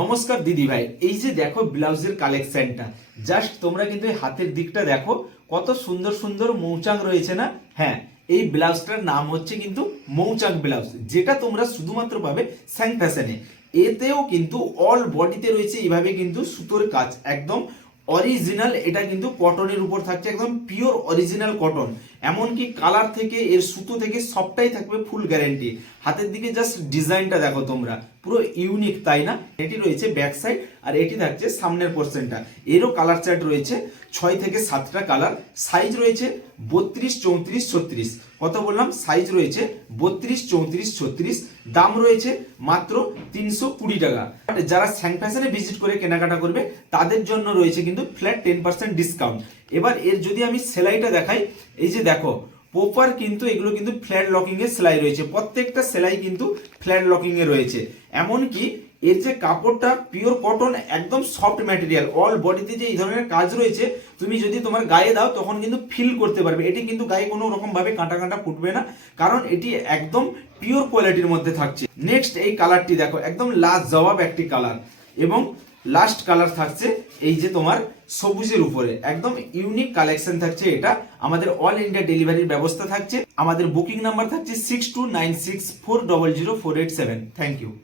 নমস্কার দিদি ভাই, এই যে দেখো ব্লাউজের কালেকশনটা, জাস্ট তোমরা কিন্তু এই হাতের দিকটা দেখো, কত সুন্দর সুন্দর মৌচাক রয়েছে না। হ্যাঁ, এই ব্লাউজটার নাম হচ্ছে কিন্তু মৌচাক ব্লাউজ, যেটা তোমরা শুধুমাত্র পাবে স্যাং ফ্যাশনে। এতেও কিন্তু অল বডিতে রয়েছে এইভাবে কিন্তু সুতোর কাজ, একদম অরিজিনাল। এটা কিন্তু কটনের উপর থাকছে, একদম পিওর অরিজিনাল কটন। এমনকি কালার থেকে এর সুতো থেকে সবটাই থাকবে ফুল গ্যারেন্টি। হাতের দিকে জাস্ট ডিজাইনটা দেখো তোমরা, পুরো ইউনিক, তাই না? এটি রয়েছে ব্যাক সাইড, আর এটি থাকছে সামনের পোর্শনটা। এরও কালার চার্ট রয়েছে 6 থেকে 7টা কালার। সাইজ রয়েছে 32, 34, 36। কত বললাম? সাইজ রয়েছে 32, 34, 36। দাম রয়েছে মাত্র 320 টাকা। যারা স্যাং ফ্যাশনে ভিজিট করে কেনাকাটা করবে তাদের জন্য রয়েছে কিন্তু ফ্ল্যাট 10% ডিসকাউন্ট। এবার এর যদি আমি সেলাইটা দেখাই, এই যে দেখো প্রপার কিন্তু এগুলো কিন্তু ফ্ল্যাট লকিং এর সেলাই রয়েছে, প্রত্যেকটা সেলাই কিন্তু ফ্ল্যাট লকিং এ রয়েছে। এমনকি এর যে কাপড়টা পিওর কটন, একদম সফট ম্যাটেরিয়াল। অল বডিতে যে এই ধরনের কাজ রয়েছে, তুমি যদি তোমার গায়ে দাও তখন কিন্তু ফিল করতে পারবে। এটি কিন্তু গায়ে কোনো রকম ভাবে কাঁটা কাঁটা ফুটবে না, কারণ এটি একদম পিওর কোয়ালিটির মধ্যে থাকছে। নেক্সট এই কালারটি দেখো, একদম লাস্ট জবাব একটি কালার, এবং লাস্ট কালার থাকছে এই যে তোমার সবুজের উপরে, একদম ইউনিক কালেকশন থাকছে এটা। আমাদের অল ইন্ডিয়া ডেলিভারির ব্যবস্থা থাকছে। আমাদের বুকিং নাম্বার থাকছে 6296400487। Thank you.